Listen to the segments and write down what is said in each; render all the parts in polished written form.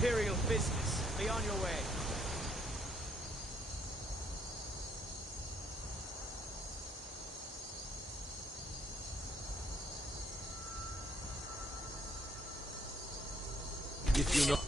Imperial business. Be on your way. If you know.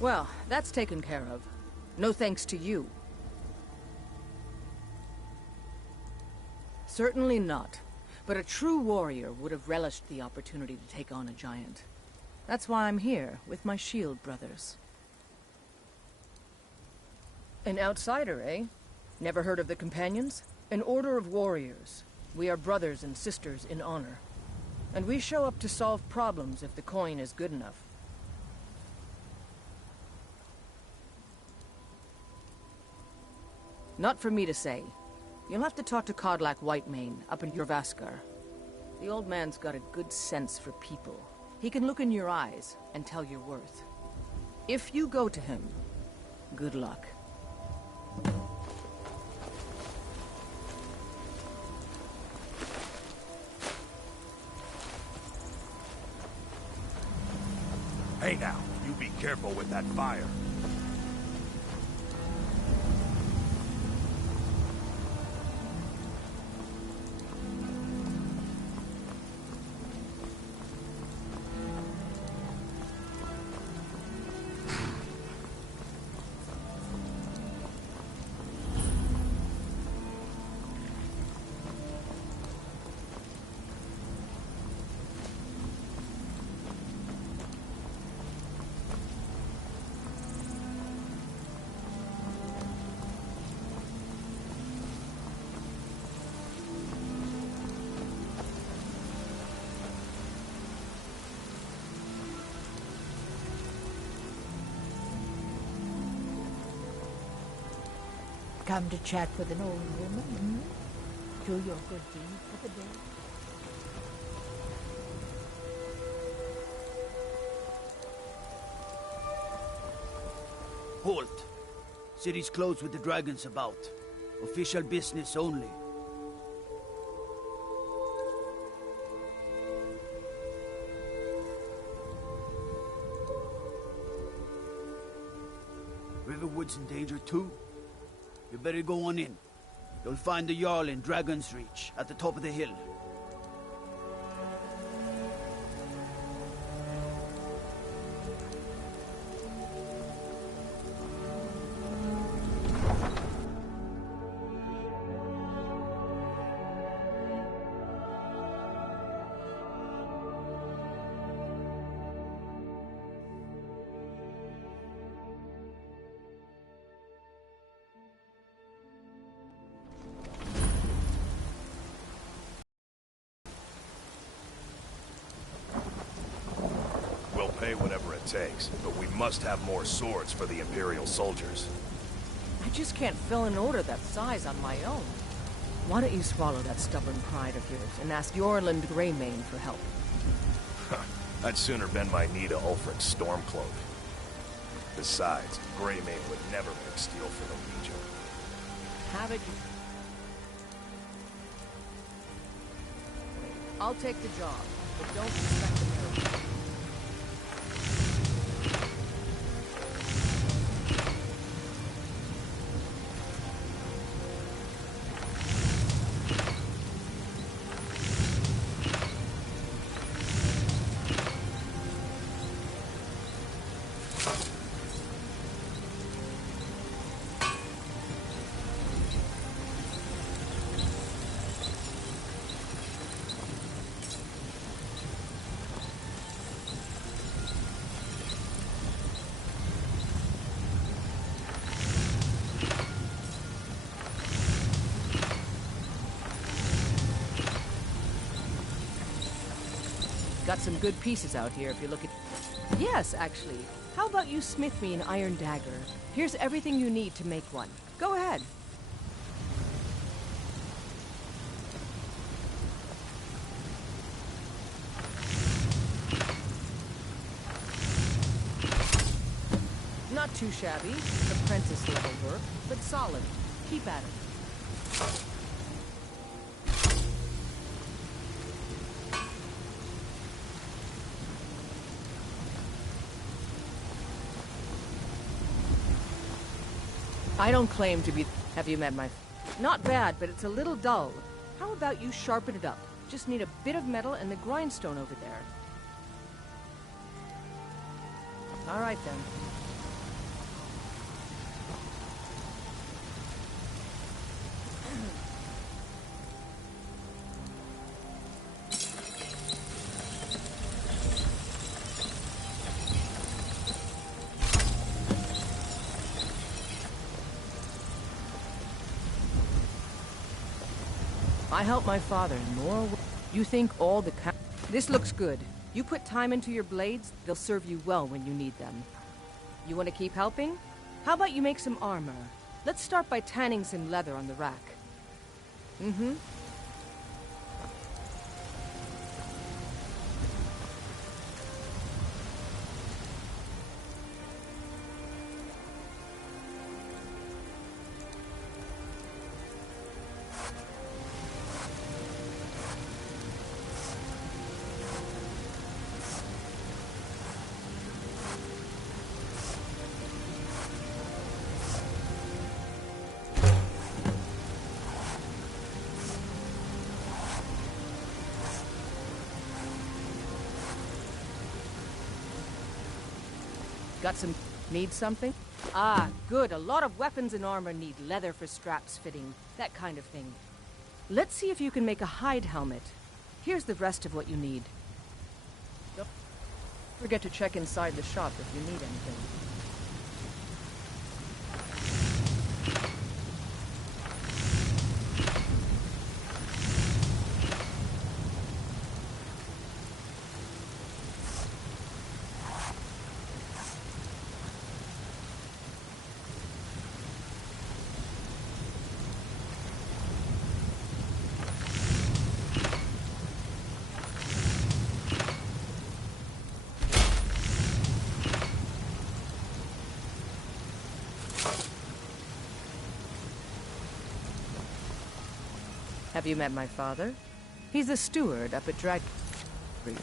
Well, that's taken care of. No thanks to you. Certainly not. But a true warrior would have relished the opportunity to take on a giant. That's why I'm here, with my shield brothers. An outsider, eh? Never heard of the Companions? An order of warriors. We are brothers and sisters in honor. And we show up to solve problems if the coin is good enough. Not for me to say. You'll have to talk to Kodlak Whitemane up in Jorvaskar. The old man's got a good sense for people. He can look in your eyes and tell your worth. If you go to him, good luck. Hey now, you be careful with that fire. Come to chat with an old woman, Do your good deed for the day. Halt! City's closed with the dragons about. Official business only. Riverwood's in danger too? You better go on in. You'll find the Jarl in Dragon's Reach, at the top of the hill. We'll pay whatever it takes, but we must have more swords for the Imperial soldiers. I just can't fill an order that size on my own. Why don't you swallow that stubborn pride of yours and ask Yorland Greymane for help? I'd sooner bend my knee to Ulfric's Stormcloak. Besides, Greymane would never make steel for the Legion. Have it. I'll take the job, but don't expect the miracle. Got some good pieces out here if you look at... Yes, actually. How about you smith me an iron dagger? Here's everything you need to make one. Go ahead. Not too shabby. Apprentice level work, but solid. Keep at it. I don't claim to be... Have you met my... Not bad, but it's a little dull. How about you sharpen it up? Just need a bit of metal and the grindstone over there. All right, then. I help my father more. You think all the This looks good. You put time into your blades, they'll serve you well when you need them. You want to keep helping? How about you make some armor? Let's start by tanning some leather on the rack. Mm-hmm. Got some... Need something? Ah, good. A lot of weapons and armor need leather for straps fitting. That kind of thing. Let's see if you can make a hide helmet. Here's the rest of what you need. Don't forget to check inside the shop if you need anything. Have you met my father? He's the steward up at Drag... Reach.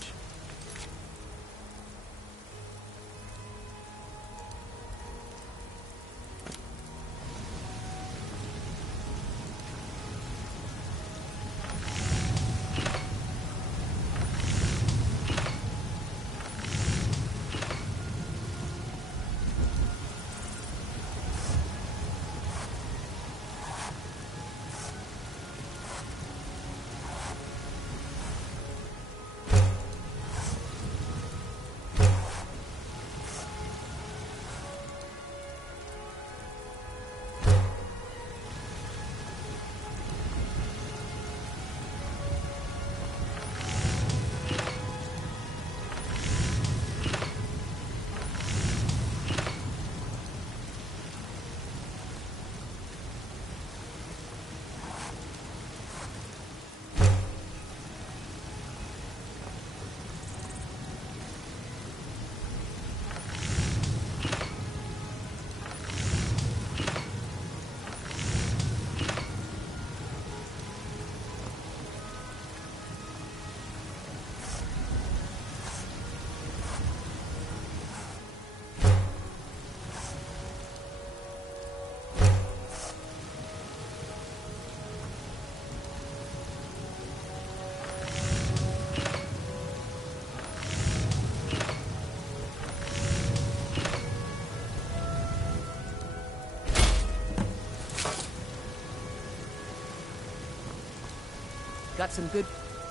Got some good...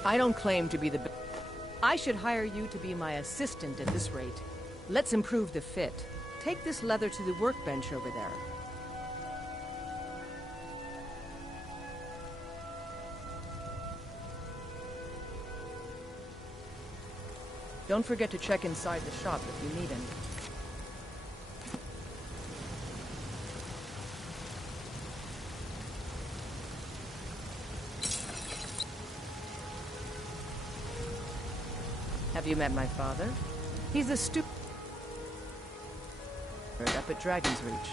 I don't claim to be the... I should hire you to be my assistant at this rate. Let's improve the fit. Take this leather to the workbench over there. Don't forget to check inside the shop if you need anything. Have you met my father? He's a steward up at Dragon's Reach.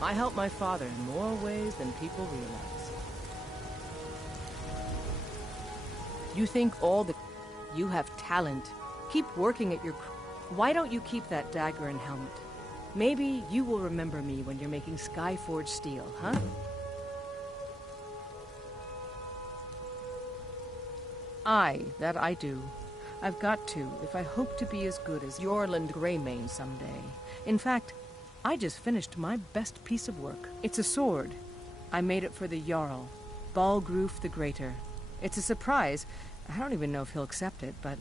I help my father in more ways than people realize. You think all the... You have talent. Keep working at your... Why don't you keep that dagger and helmet? Maybe you will remember me when you're making Skyforged steel, huh? Aye, that I do. I've got to, if I hope to be as good as Yorland Greymane someday. In fact, I just finished my best piece of work. It's a sword. I made it for the Jarl, Balgroof the Greater. It's a surprise. I don't even know if he'll accept it, but...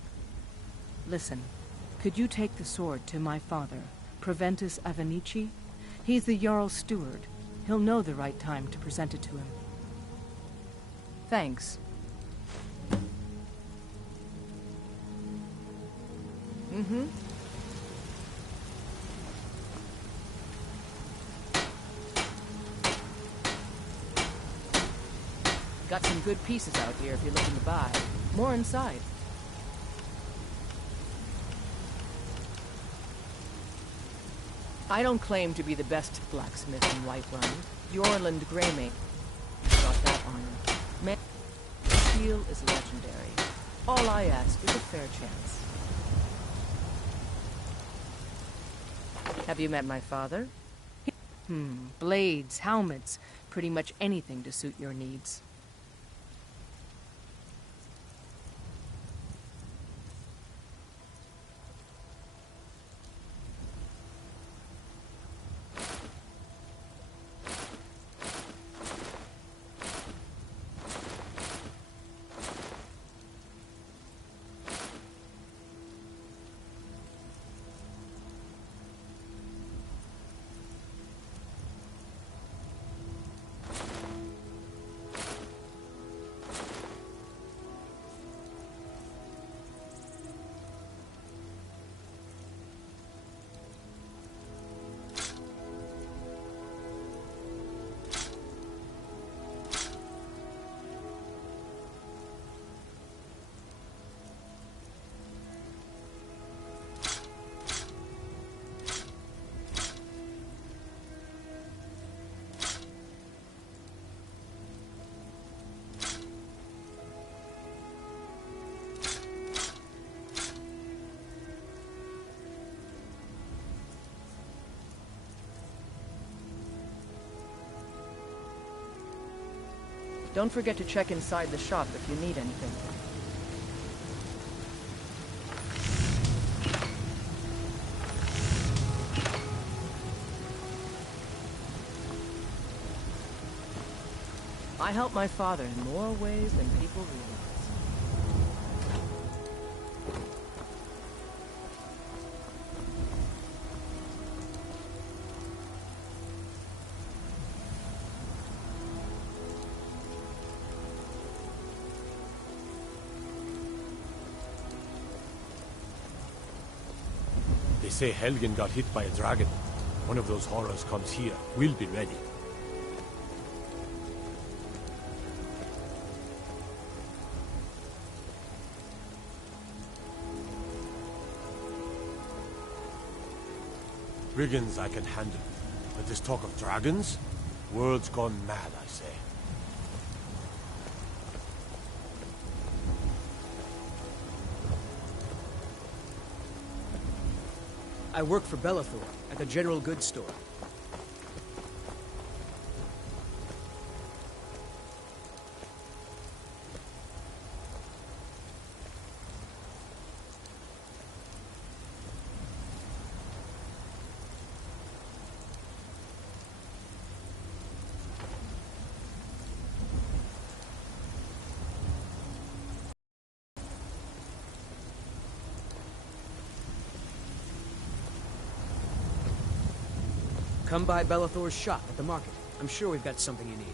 Listen, could you take the sword to my father, Proventus Avenici? He's the Jarl's steward. He'll know the right time to present it to him. Thanks. Mm-hmm. Got some good pieces out here if you're looking to buy. More inside. I don't claim to be the best blacksmith in Whiterun. Jorland Greymane got that honor. Man, steel is legendary. All I ask is a fair chance. Have you met my father? Blades, helmets, pretty much anything to suit your needs. Don't forget to check inside the shop if you need anything. I help my father in more ways than people realize. They say Helgen got hit by a dragon. One of those horrors comes here. We'll be ready. Brigands I can handle, but this talk of dragons? World's gone mad, I say. I work for Belethor at the general goods store. Come by Belethor's shop at the market. I'm sure we've got something you need.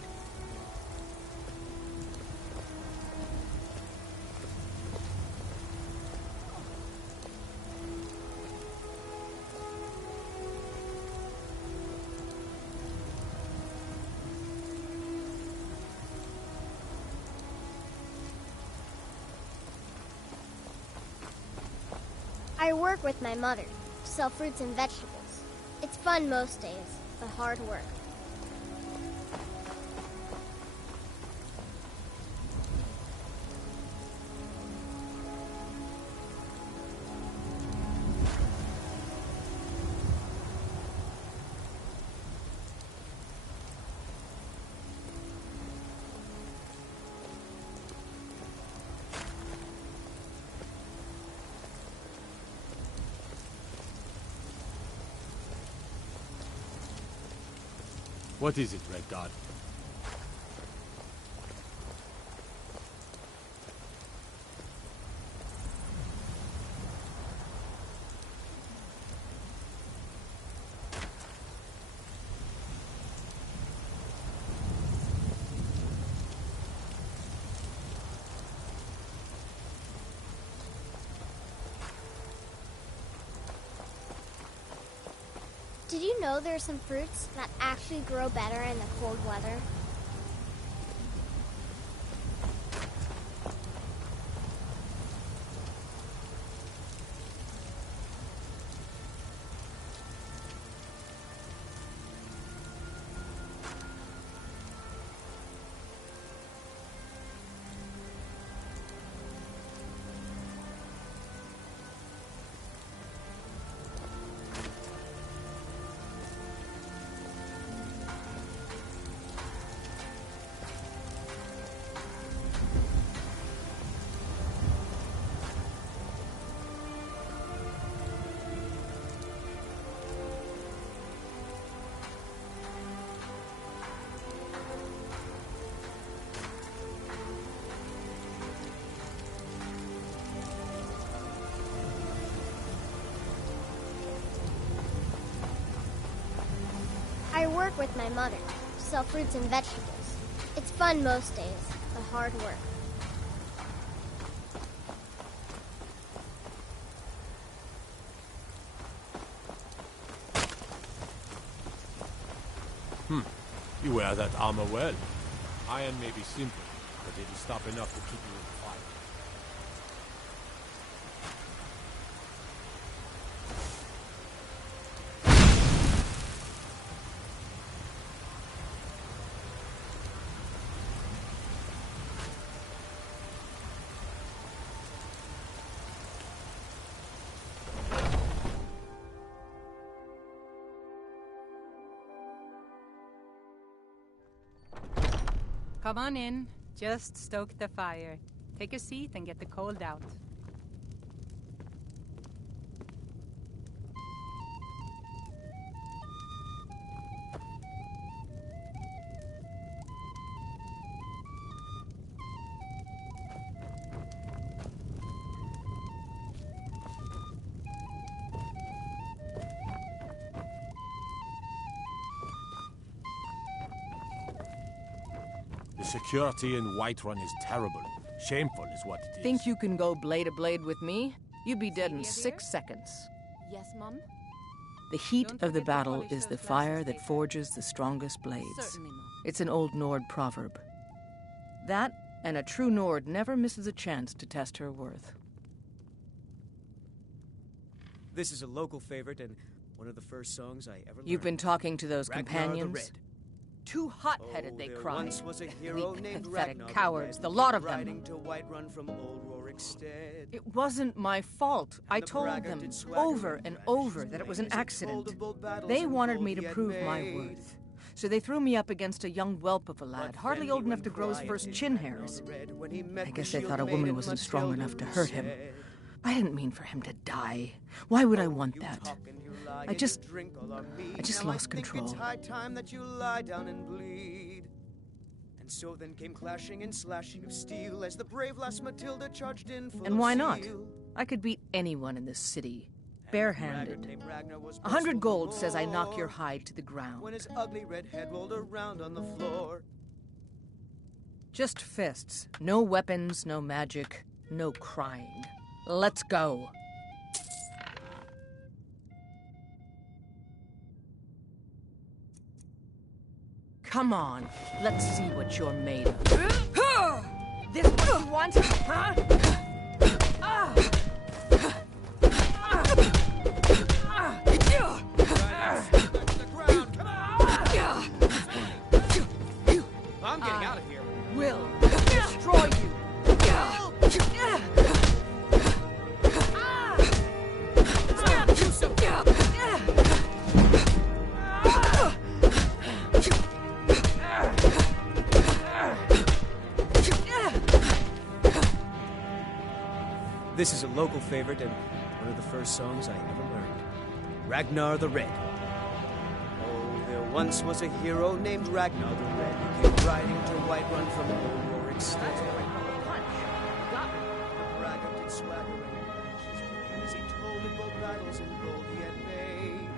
I work with my mother to sell fruits and vegetables. It's fun most days, but hard work. What is it, Red God? Did you know there are some fruits that actually grow better in the cold weather? I work with my mother, sell fruits and vegetables. It's fun most days, but hard work. You wear that armor well. Iron may be simple, but it'll stop enough to keep you in the fight. Come on in. Just stoke the fire. Take a seat and get the cold out. The security in Whiterun is terrible. Shameful is what it is. Think you can go blade to blade with me? You'd be dead in 6 seconds. Yes, Mom? The heat Don't of the forget to battle polish is those the fire glasses that later. forges the strongest blades. Certainly, Mom. It's an old Nord proverb. That, and a true Nord never misses a chance to test her worth. This is a local favorite and one of the first songs I ever learned. You've been talking to those Ragnar the companions? Red. Too hot-headed, they there cried. once was a hero Weak, named pathetic Ragnar cowards, Red, the lot of them. riding to Whiterun from old Rorikstead. It wasn't my fault. I the told braggart them did swagger over and and brandish over his that it was blade an as he told accident. of bold battles They and wanted gold me he to had prove my made. worth. So they threw me up against a young whelp of a lad, But hardly then old he enough went to grow his quiet, first his chin Ragnar hairs. the Red, when he met I guess the they thought a shield woman maiden wasn't strong Matilda, enough to who hurt him. said, I didn't mean for him to die. Why would I want "You that? talk and you lie I and just- you drink all our mead. I just Now lost think control." It's high time that you lie down and bleed. And so then came clashing and slashing of steel as the brave lass Matilda charged in full And why of not? zeal. I could beat anyone in this city, And barehanded. the braggart named Ragnar was 100 boastful gold says I knock your galore hide to the ground. when his ugly red head rolled around on the floor. Just fists. No weapons, no magic, no crying. Let's go. Come on, let's see what you're made of. This what you want, huh? I'm getting out of here. Will destroy you. This is a local favorite and one of the first songs I ever learned. Ragnar the Red. Oh, there once was a hero named Ragnar the Red who came riding to Whiterun from old Rorikstead. The braggart did swagger and brandish his blade as he told of bold battles and gold he had made.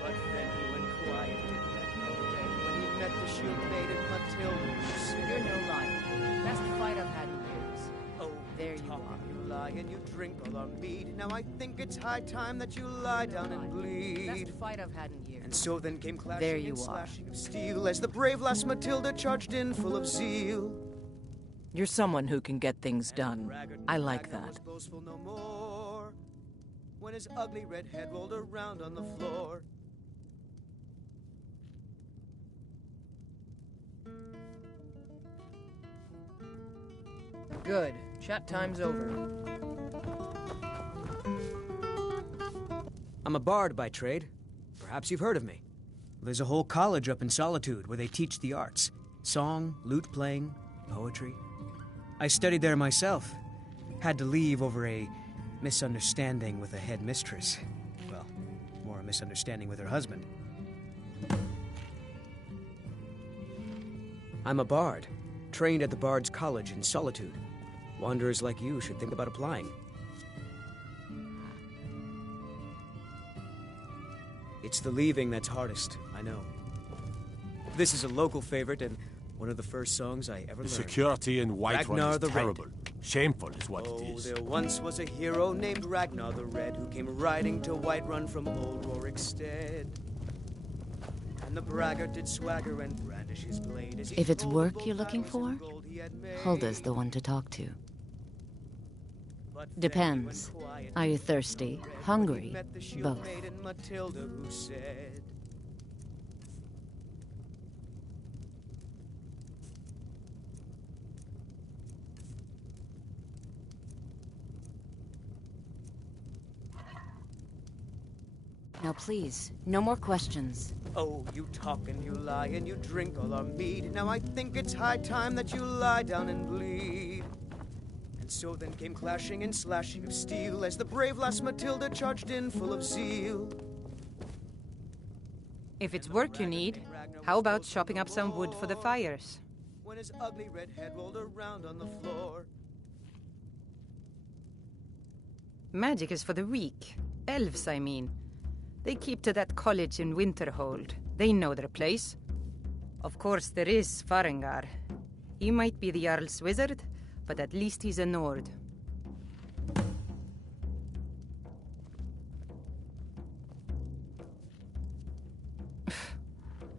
But then he went quiet in Ragnar the Red when he met the shield maiden Matilda, who said, You're no liar. Best fight I've had in years. "Oh, There you talk are. and you lie lie and you drink all our mead. Now I think it's high time that you lie down and bleed. Best fight I've had in years. And so then came clashing There you and are. slashing of steel as the brave lass Matilda charged in full of zeal. You're someone who can get things done. I like Ragnar that. was boastful no more when his ugly red head rolled around on the floor. Good. Chat time's over. I'm a bard by trade. Perhaps you've heard of me. There's a whole college up in Solitude where they teach the arts. Song, lute playing, poetry. I studied there myself. Had to leave over a misunderstanding with a head mistress. Well, more a misunderstanding with her husband. I'm a bard, trained at the Bard's College in Solitude. Wanderers like you should think about applying. It's the leaving that's hardest, I know. This is a local favorite and one of the first songs I ever The learned. security in Whiterun Ragnar is the Red. terrible. Shameful is what Oh, it is. there once was a hero named Ragnar the Red who came riding to Whiterun from old Rorikstead. And the braggart did swagger and brandish his blade as he If it's told work of you're bold looking battles and for, gold he had made. Hulda's the one to talk to. But then Depends. he went quiet Are you and thirsty? red when he Hungry? met the shield Both. maiden Matilda who said, Now please, no more questions. "Oh, you talk and you lie and you drink all our mead. Now I think it's high time that you lie down and bleed." And so then came clashing and slashing of steel as the brave lass Matilda charged in full of zeal. If it's work you need, how about chopping up some wood for the fires? When his ugly red head rolled around on the floor. Magic is for the weak. Elves, I mean. They keep to that college in Winterhold. They know their place. Of course, there is Farengar. He might be the Jarl's wizard, but at least he's a Nord.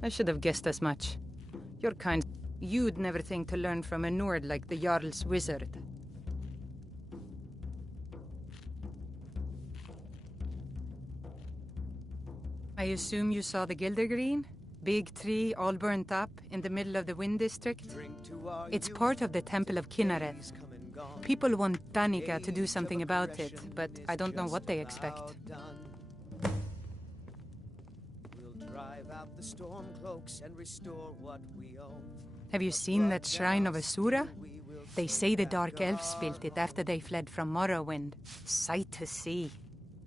I should have guessed as much. You're kind. You'd never think to learn from a Nord like the Jarl's wizard. I assume you saw the Gildergreen? Big tree, all burnt up, in the middle of the Wind District? It's part of the Temple of Kinnareth. People want Danica to do something about it, but I don't know what they expect. We'll drive out the storm cloaks and restore what we own. Have you seen that shrine of Asura? They say the Dark Elves built it after they fled from Morrowind. Sight to see.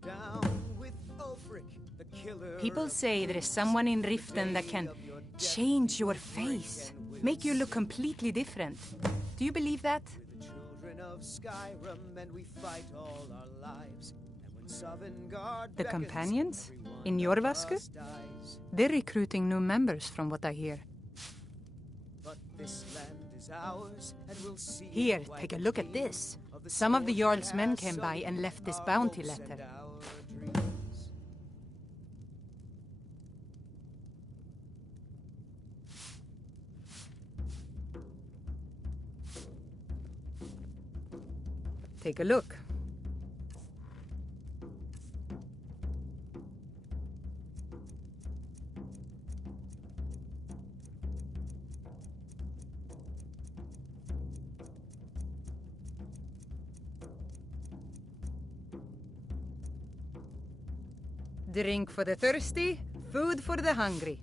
Down with Ulfric, the killer. People say there is someone in Riften that can change your face, make you look completely different. Do you believe that? We're the children of Skyrim, and we fight all our lives. And when Sovngarde The beckons, companions? every In one of Jorvaskr? us dies. They're recruiting new members from what I hear. But this land is ours, and we'll see. Here, why take a the look at gleam this. of the Some of the sword Jarl's men has came by and sullied left this our bounty hopes and letter. our dreams. Take a look. Drink for the thirsty, food for the hungry.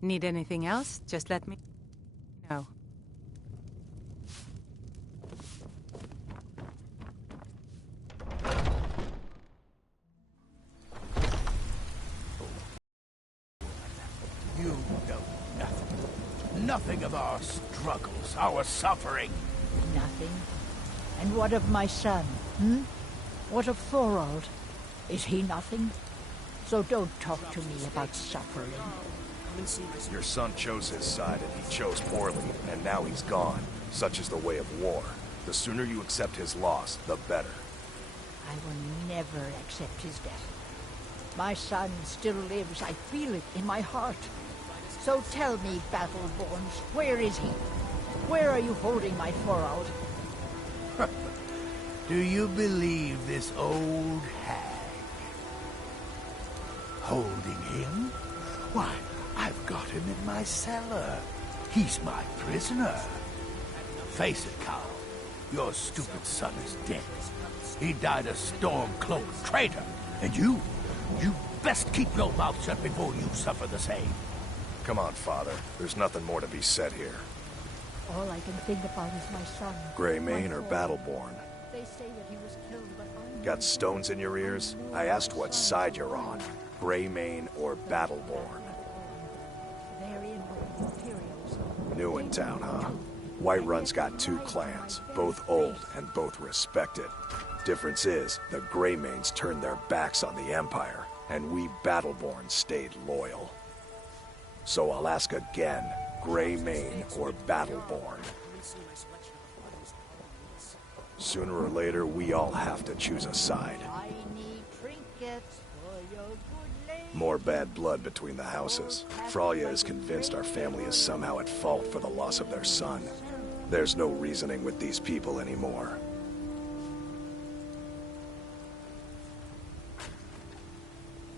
Need anything else? Just let me know. You know nothing. Nothing of our struggles, our suffering. Nothing. And what of my son? What of Thorald? Is he nothing? So don't talk to me about suffering. Your son chose his side, and he chose poorly, and now he's gone. Such is the way of war. The sooner you accept his loss, the better. I will never accept his death. My son still lives. I feel it in my heart. So tell me, Battleborns, where is he? Where are you holding my Thorald? Do you believe this old hag? Holding him? Why, I've got him in my cellar. He's my prisoner. Face it, Carl. Your stupid son is dead. He died a storm-cloaked traitor. And you best keep your mouth shut before you suffer the same. Come on, Father. There's nothing more to be said here. All I can think about is my son. Greymane or Battleborn? They say that he was killed, but I'm... Got stones in your ears? I asked what side you're on. Greymane or Battleborn? They're in with the Imperials. New in town, huh? Whiterun's got two clans, both old and both respected. Difference is, the Greymanes turned their backs on the Empire, and we Battleborn stayed loyal. So I'll ask again, Greymane or Battleborn? Sooner or later, we all have to choose a side. I need trinkets for your good lady. More bad blood between the houses. Fralya is convinced our family is somehow at fault for the loss of their son. There's no reasoning with these people anymore.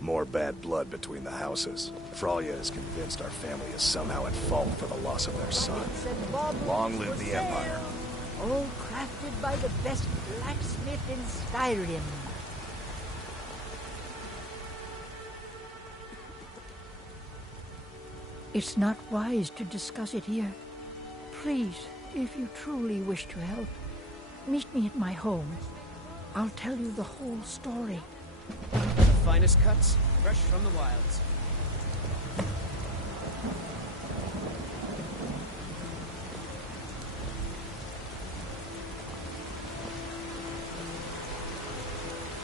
More bad blood between the houses. Fralya is convinced our family is somehow at fault for the loss of their son. Long live the Empire. All crafted by the best blacksmith in Skyrim. It's not wise to discuss it here. Please, if you truly wish to help, meet me at my home. I'll tell you the whole story. The finest cuts, fresh from the wilds.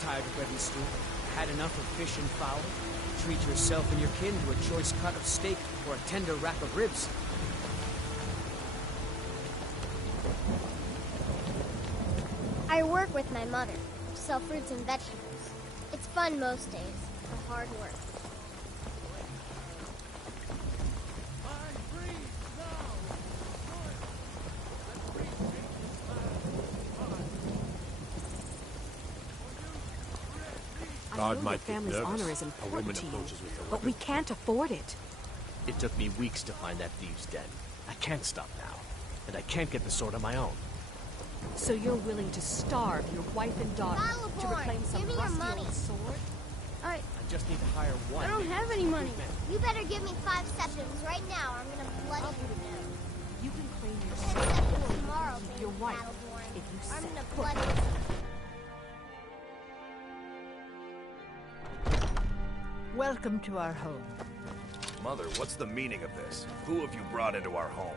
Tired of bread and stew? Had enough of fish and fowl? Treat yourself and your kin to a choice cut of steak or a tender rack of ribs. I work with my mother, sell fruits and vegetables. It's fun most days, but hard work. God might get family's nervous. honor is A woman important to you, approaches with a but we weapon. can't afford it. It took me weeks to find that thieves' den. I can't stop now, and I can't get the sword on my own. So you're willing to starve your wife and daughter to Battleborn, reclaim some give me your rusty money. old sword? Alright, I just need to hire one. I don't big, have any money. good man. You better give me 5 sessions right now, or I'm gonna bloody you to death. You can claim your 10 sword sessions or tomorrow, keep baby your wife Battleborn. if you Or I'm set gonna foot. bloody you. Welcome to our home. Mother, what's the meaning of this? Who have you brought into our home?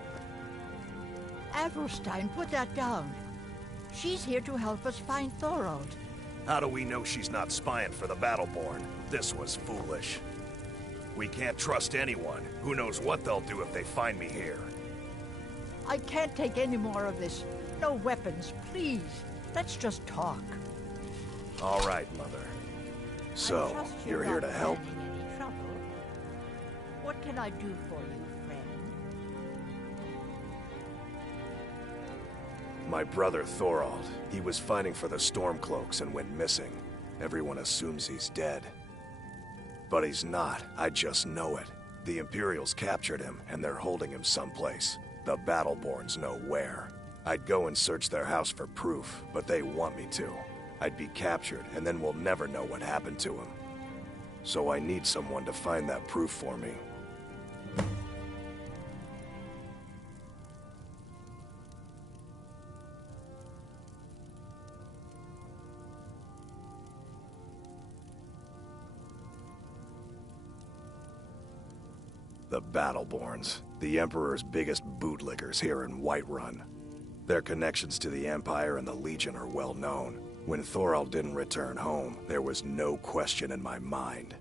Adelstein, put that down. She's here to help us find Thorald. How do we know she's not spying for the Battleborn? This was foolish. We can't trust anyone. Who knows what they'll do if they find me here? I can't take any more of this. No weapons, please. Let's just talk. All right, Mother. I So, trust you're here to not help? planning any trouble. What can I do for you, friend? My brother Thorald. He was fighting for the Stormcloaks and went missing. Everyone assumes he's dead. But he's not. I just know it. The Imperials captured him, and they're holding him someplace. The Battleborns know where. I'd go and search their house for proof, but they want me to. I'd be captured, and then we'll never know what happened to him. So I need someone to find that proof for me. The Battleborns, the Emperor's biggest bootlickers here in Whiterun. Their connections to the Empire and the Legion are well known. When Thorald didn't return home, there was no question in my mind.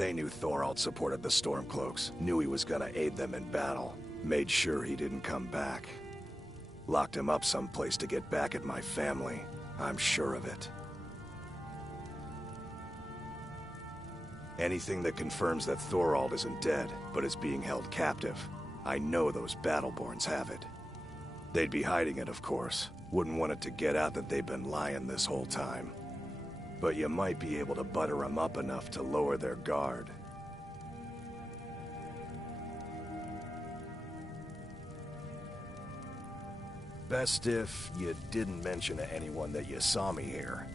They knew Thorald supported the Stormcloaks, knew he was gonna aid them in battle, made sure he didn't come back. Locked him up someplace to get back at my family. I'm sure of it. Anything that confirms that Thorald isn't dead, but is being held captive, I know those Battleborns have it. They'd be hiding it, of course. Wouldn't want it to get out that they've been lying this whole time. But you might be able to butter them up enough to lower their guard. Best if you didn't mention to anyone that you saw me here.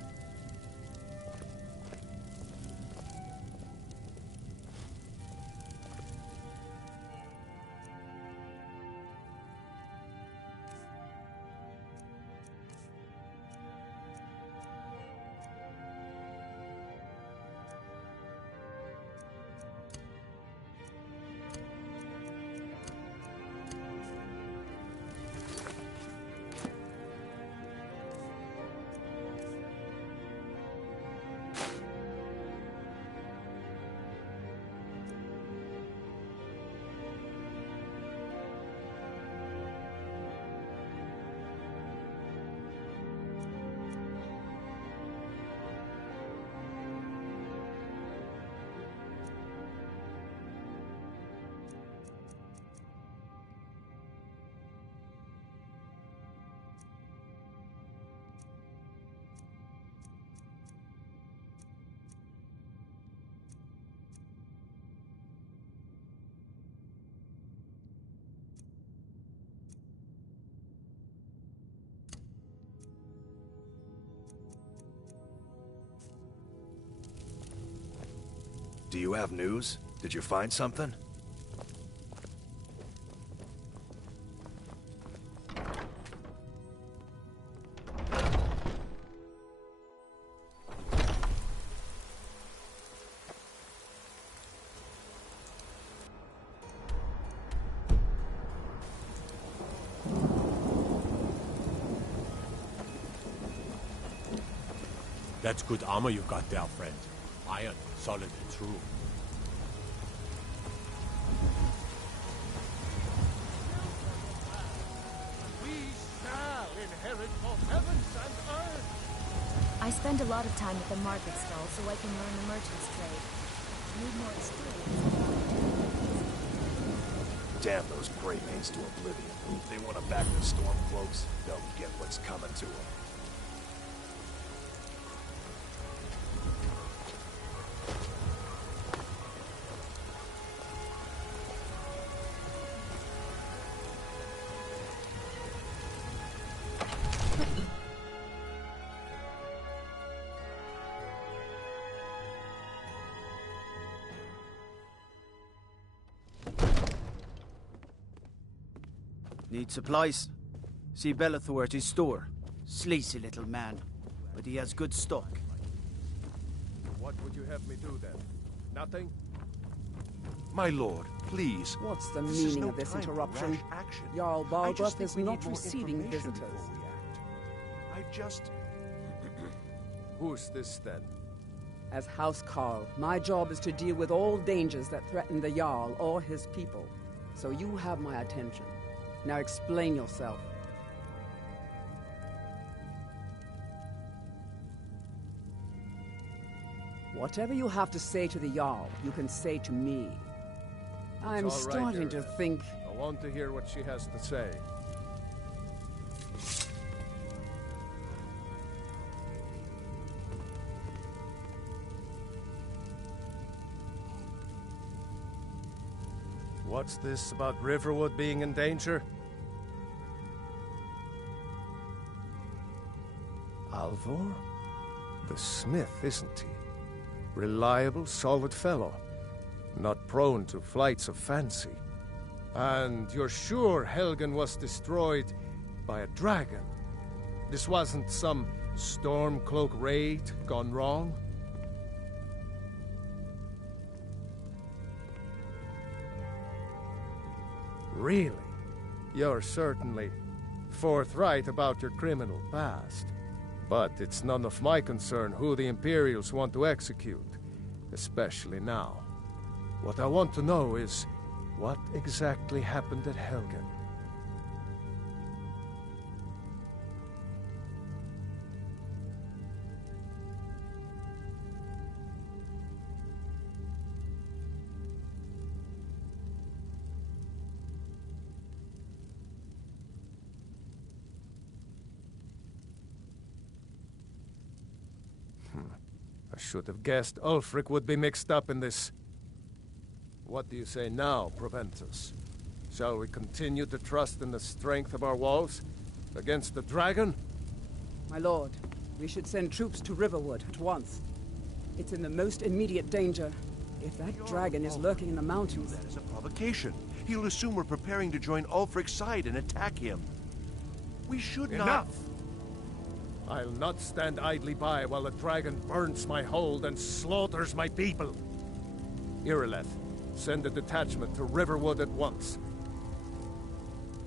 Do you have news? Did you find something? That's good armor you got there, friend. Iron, solid and true. We shall inherit both heavens and earth. I spend a lot of time at the market stall so I can learn the merchant's trade. Need more experience. Damn those Greymanes to oblivion. If they want to back the Stormcloaks, they'll get what's coming to them. Need supplies? See Bellathor at his store. Sleazy little man, but he has good stock. What would you have me do then? Nothing? My lord, please. What's the This is meaning no of this time for interruption? rash action. Jarl I just Balgruth think is we not need more receiving information visitors. before we act. I just... Who's this then? As House Carl, my job is to deal with all dangers that threaten the Jarl or his people. So you have my attention. Now explain yourself. Whatever you have to say to the Jarl, you can say to me. I'm It's all right, starting to Arya. think... I want to hear what she has to say. What's this about Riverwood being in danger? Alvor? The smith, isn't he? Reliable, solid fellow. Not prone to flights of fancy. And you're sure Helgen was destroyed by a dragon? This wasn't some Stormcloak raid gone wrong? Really? You're certainly forthright about your criminal past. But it's none of my concern who the Imperials want to execute, especially now. What I want to know is, what exactly happened at Helgen? I should have guessed Ulfric would be mixed up in this. What do you say now, Proventus? Shall we continue to trust in the strength of our walls against the dragon? My lord, we should send troops to Riverwood at once. It's in the most immediate danger. If that dragon is lurking in the mountains... That is a provocation. He'll assume we're preparing to join Ulfric's side and attack him. We should not... Enough! I'll not stand idly by while the dragon burns my hold and slaughters my people. Irileth, send a detachment to Riverwood at once.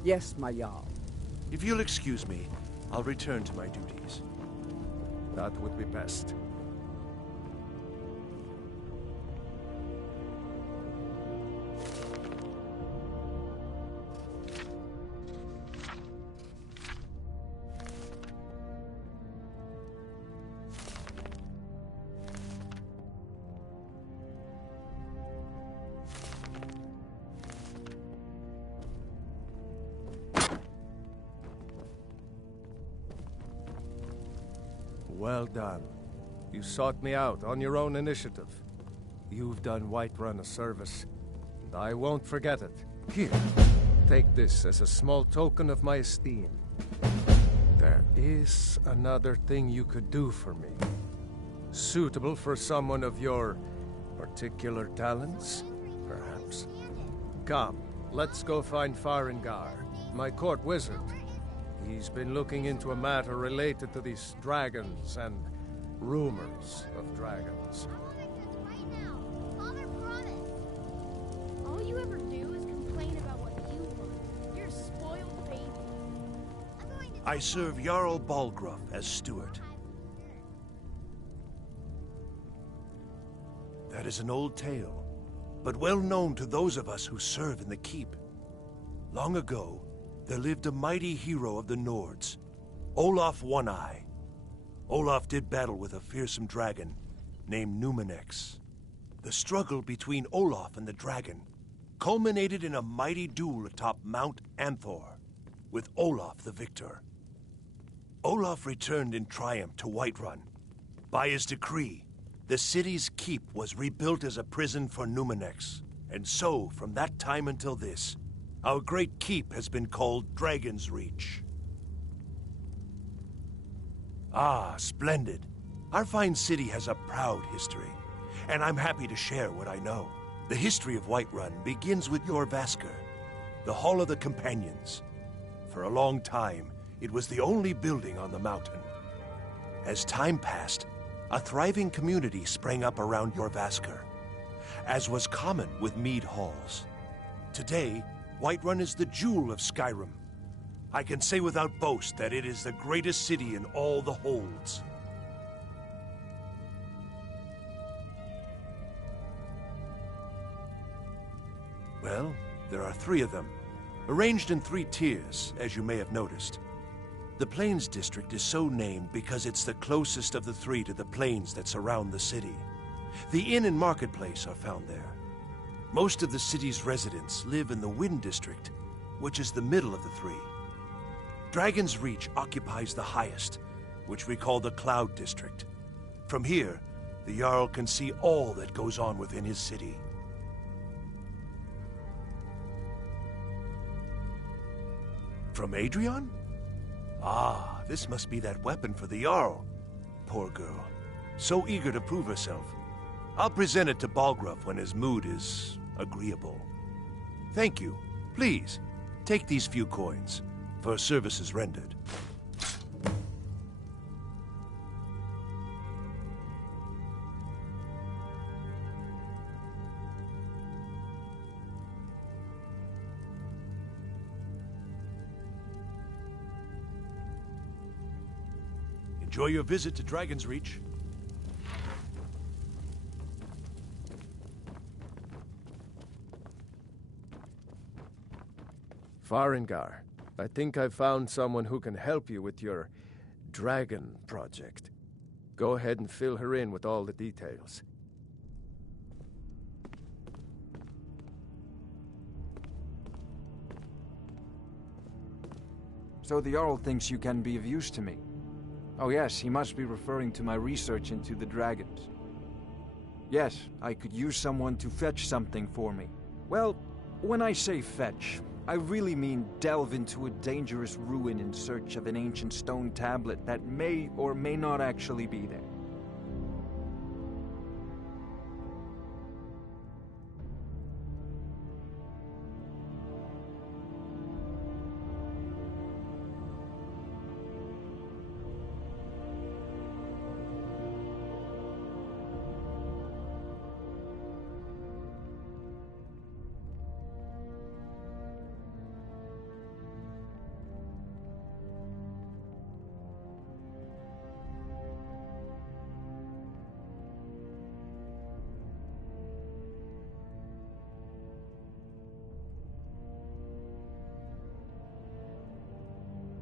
Yes, my Jarl. If you'll excuse me, I'll return to my duties. That would be best. Well done. You sought me out on your own initiative. You've done Whiterun a service, and I won't forget it. Here, take this as a small token of my esteem. There is another thing you could do for me. Suitable for someone of your particular talents, perhaps. Come, let's go find Farengar, my court wizard. He's been looking into a matter related to these dragons and rumors of dragons. All you ever do is complain about what you want. You're a spoiled baby. I serve Jarl Balgruuf as steward. That is an old tale, but well known to those of us who serve in the keep. Long ago, there lived a mighty hero of the Nords, Olaf One-Eye. Olaf did battle with a fearsome dragon named Numenex. The struggle between Olaf and the dragon culminated in a mighty duel atop Mount Anthor, with Olaf the victor. Olaf returned in triumph to Whiterun. By his decree, the city's keep was rebuilt as a prison for Numenex, and so, from that time until this, our great keep has been called Dragon's Reach. Ah, splendid. Our fine city has a proud history, and I'm happy to share what I know. The history of Whiterun begins with Jorrvaskr, the Hall of the Companions. For a long time, it was the only building on the mountain. As time passed, a thriving community sprang up around Jorrvaskr, as was common with mead halls. Today, Whiterun is the jewel of Skyrim. I can say without boast that it is the greatest city in all the holds. Well, there are 3 of them, arranged in 3 tiers, as you may have noticed. The Plains District is so named because it's the closest of the 3 to the plains that surround the city. The inn and marketplace are found there. Most of the city's residents live in the Wind District, which is the middle of the 3. Dragon's Reach occupies the highest, which we call the Cloud District. From here, the Jarl can see all that goes on within his city. From Adrian? Ah, this must be that weapon for the Jarl. Poor girl. So eager to prove herself. I'll present it to Balgruuf when his mood is agreeable. Thank you. Please, take these few coins for services rendered. Enjoy your visit to Dragon's Reach. Farengar, I think I've found someone who can help you with your dragon project. Go ahead and fill her in with all the details. So the Jarl thinks you can be of use to me. Oh yes, he must be referring to my research into the dragons. Yes, I could use someone to fetch something for me. Well, when I say fetch, I really mean delve into a dangerous ruin in search of an ancient stone tablet that may or may not actually be there.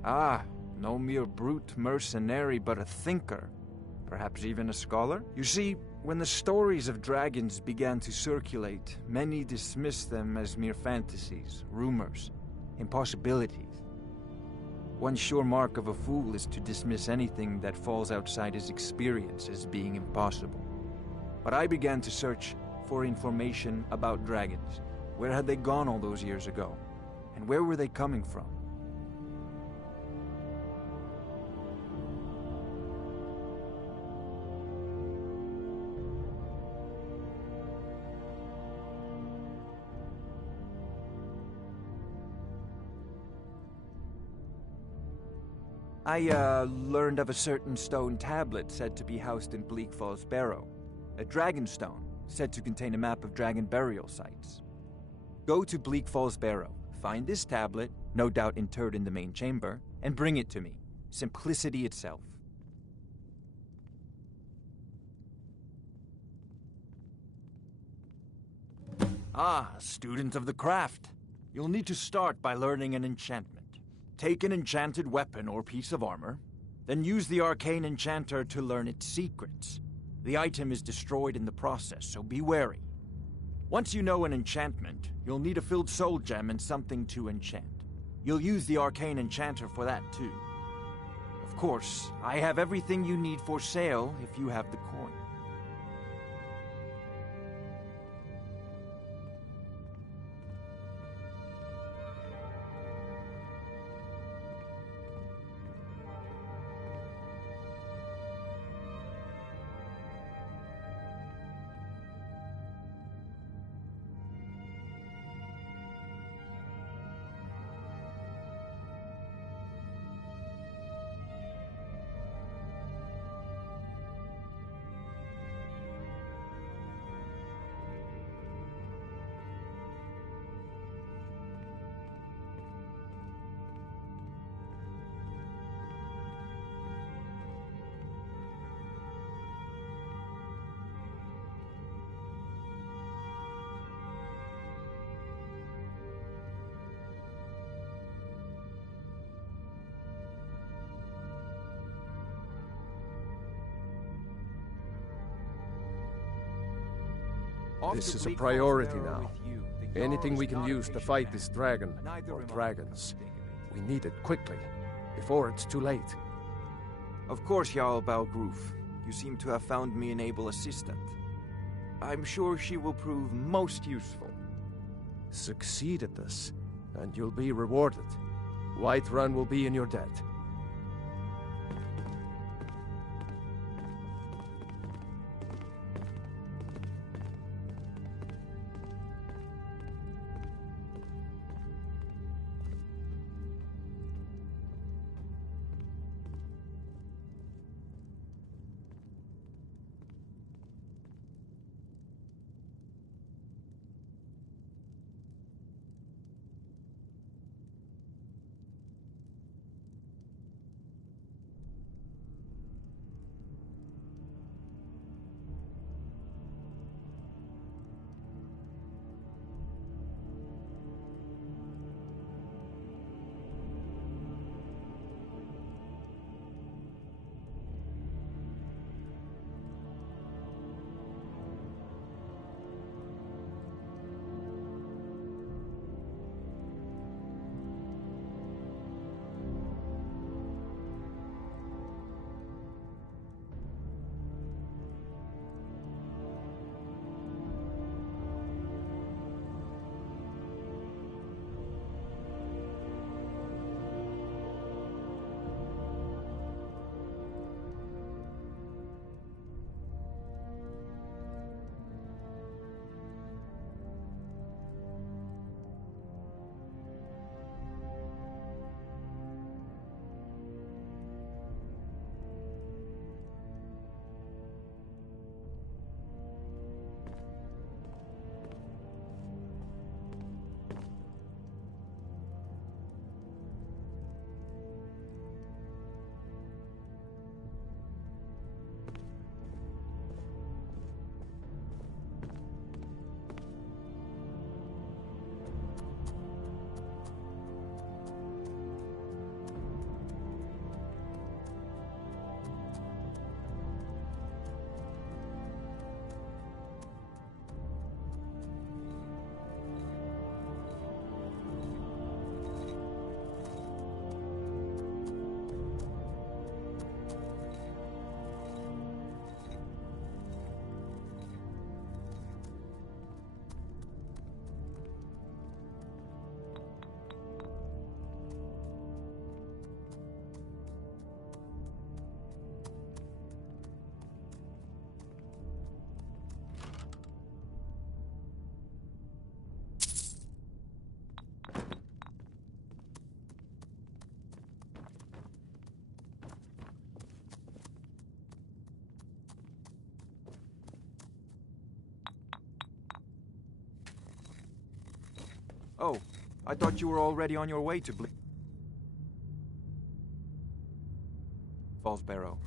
Ah, no mere brute mercenary, but a thinker. Perhaps even a scholar? You see, when the stories of dragons began to circulate, many dismissed them as mere fantasies, rumors, impossibilities. One sure mark of a fool is to dismiss anything that falls outside his experience as being impossible. But I began to search for information about dragons. Where had they gone all those years ago? And where were they coming from? I learned of a certain stone tablet said to be housed in Bleak Falls Barrow. A dragon stone, said to contain a map of dragon burial sites. Go to Bleak Falls Barrow, find this tablet, no doubt interred in the main chamber, and bring it to me. Simplicity itself. Ah, student of the craft. You'll need to start by learning an enchantment. Take an enchanted weapon or piece of armor, then use the arcane enchanter to learn its secrets. The item is destroyed in the process, so be wary. Once you know an enchantment, you'll need a filled soul gem and something to enchant. You'll use the arcane enchanter for that too. Of course, I have everything you need for sale if you have the coin. This is a priority now. Anything we can use to fight this dragon, or dragons, we need it quickly, before it's too late. Of course, Jarl Balgroof. You seem to have found me an able assistant. I'm sure she will prove most useful. Succeed at this, and you'll be rewarded. Whiterun will be in your debt. Oh, I thought you were already on your way to Fallsbarrow.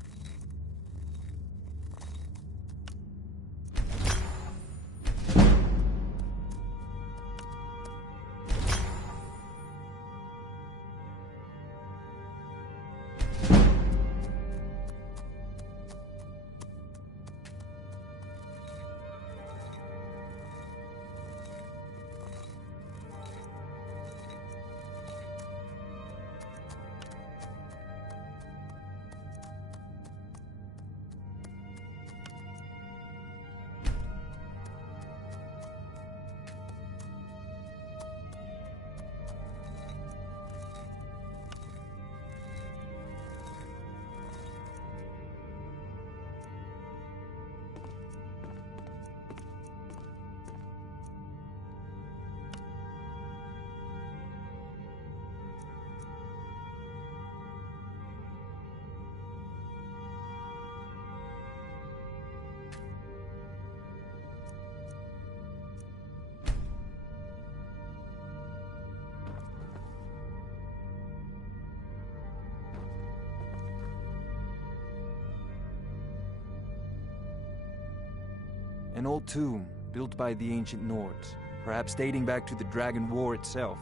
An old tomb, built by the ancient Nords, perhaps dating back to the Dragon War itself.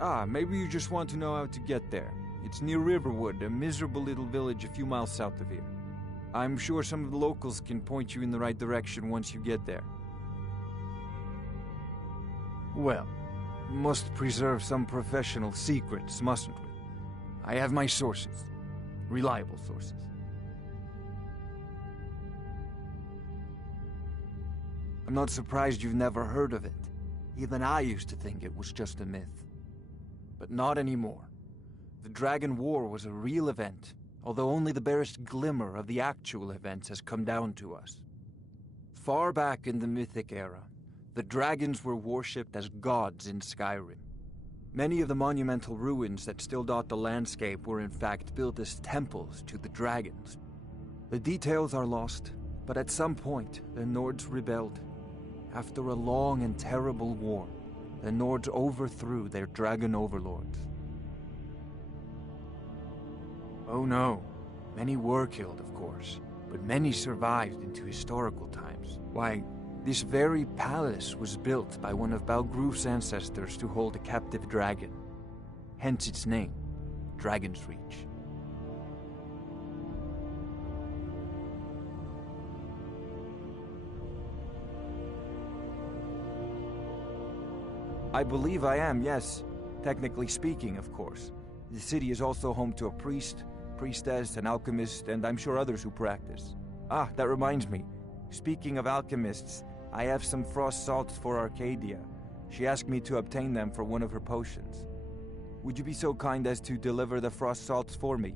Ah, maybe you just want to know how to get there. It's near Riverwood, a miserable little village a few miles south of here. I'm sure some of the locals can point you in the right direction once you get there. Well, must preserve some professional secrets, mustn't we? I have my sources. Reliable sources. I'm not surprised you've never heard of it. Even I used to think it was just a myth. But not anymore. The Dragon War was a real event, although only the barest glimmer of the actual events has come down to us. Far back in the Mythic era, the dragons were worshipped as gods in Skyrim. Many of the monumental ruins that still dot the landscape were in fact built as temples to the dragons. The details are lost, but at some point, the Nords rebelled. After a long and terrible war, the Nords overthrew their dragon overlords. Oh no, many were killed, of course, but many survived into historical times. Why, this very palace was built by one of Balgruf's ancestors to hold a captive dragon. Hence its name, Dragon's Reach. I believe I am, yes. Technically speaking, of course. The city is also home to a priest, priestess, an alchemist, and I'm sure others who practice. Ah, that reminds me. Speaking of alchemists, I have some frost salts for Arcadia. She asked me to obtain them for one of her potions. Would you be so kind as to deliver the frost salts for me?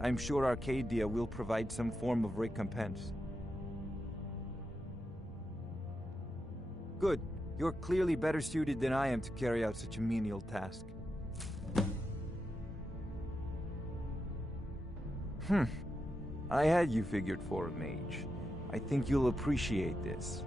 I'm sure Arcadia will provide some form of recompense. Good. You're clearly better suited than I am to carry out such a menial task. I had you figured for a mage. I think you'll appreciate this.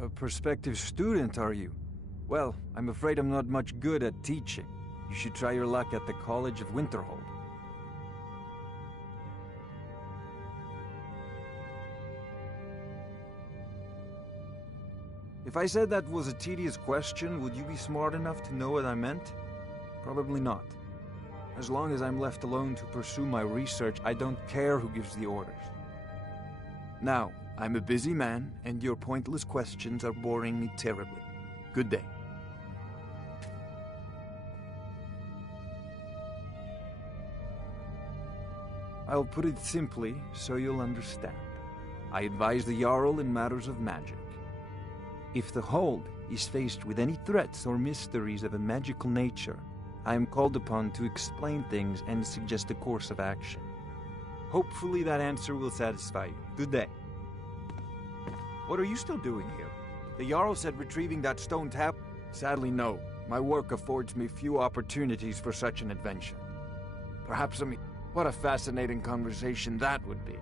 A prospective student, are you? Well, I'm afraid I'm not much good at teaching. You should try your luck at the College of Winterhold. If I said that was a tedious question, would you be smart enough to know what I meant? Probably not. As long as I'm left alone to pursue my research, I don't care who gives the orders. Now, I'm a busy man, and your pointless questions are boring me terribly. Good day. I'll put it simply so you'll understand. I advise the Jarl in matters of magic. If the Hold is faced with any threats or mysteries of a magical nature, I am called upon to explain things and suggest a course of action. Hopefully that answer will satisfy you. Good day. What are you still doing here? The Jarl said retrieving that stone tab... Sadly, no. My work affords me few opportunities for such an adventure. Perhaps What a fascinating conversation that would be.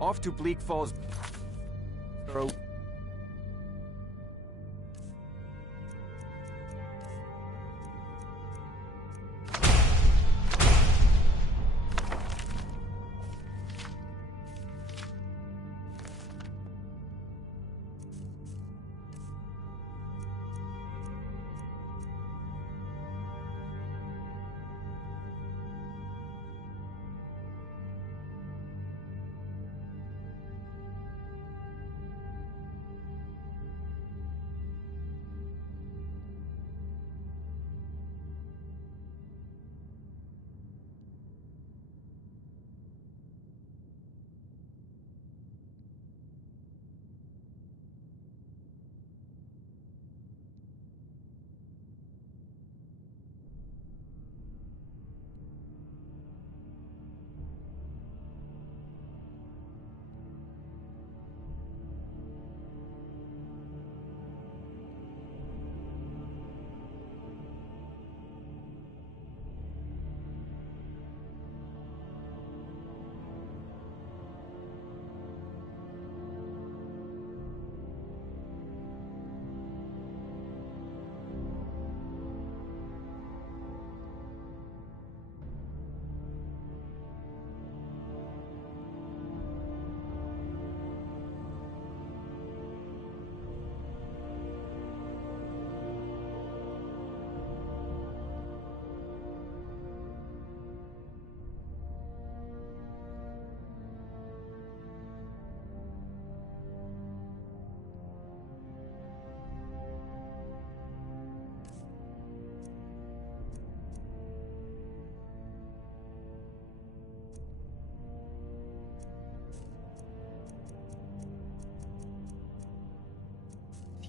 Off to Bleak Falls...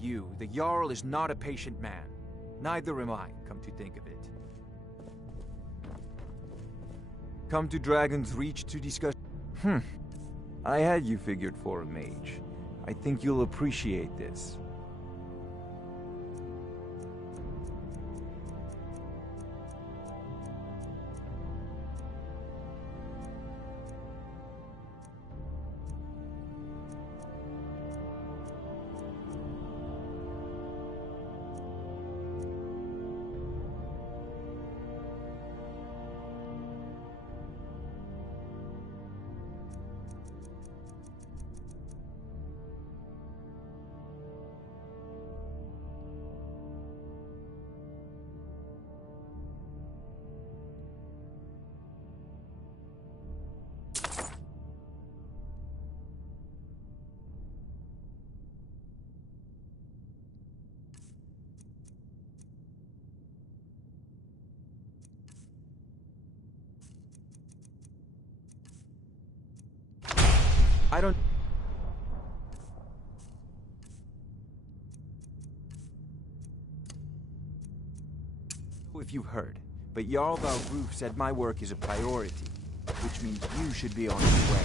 You, the Jarl is not a patient man. Neither am I, come to think of it. Come to Dragon's Reach to discuss... I had you figured for a mage. I think you'll appreciate this. I don't... If you've heard, but Jarl Valgruf said my work is a priority, which means you should be on your way.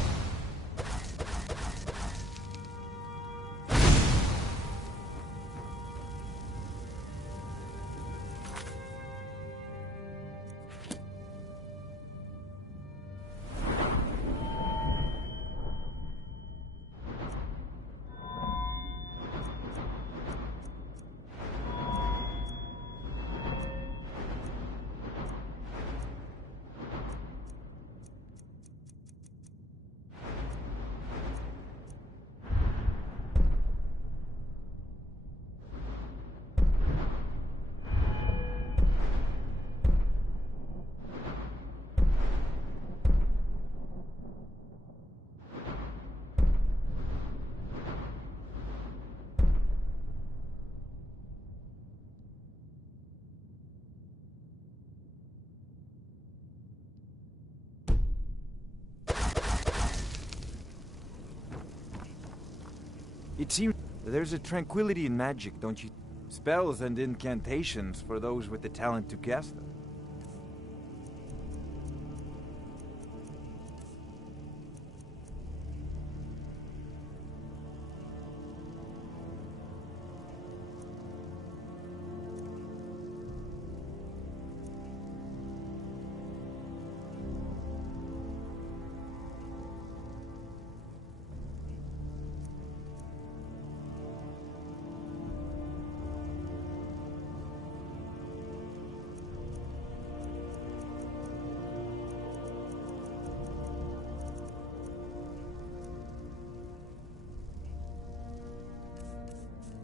It seems there's a tranquility in magic, don't you? Spells and incantations for those with the talent to cast them.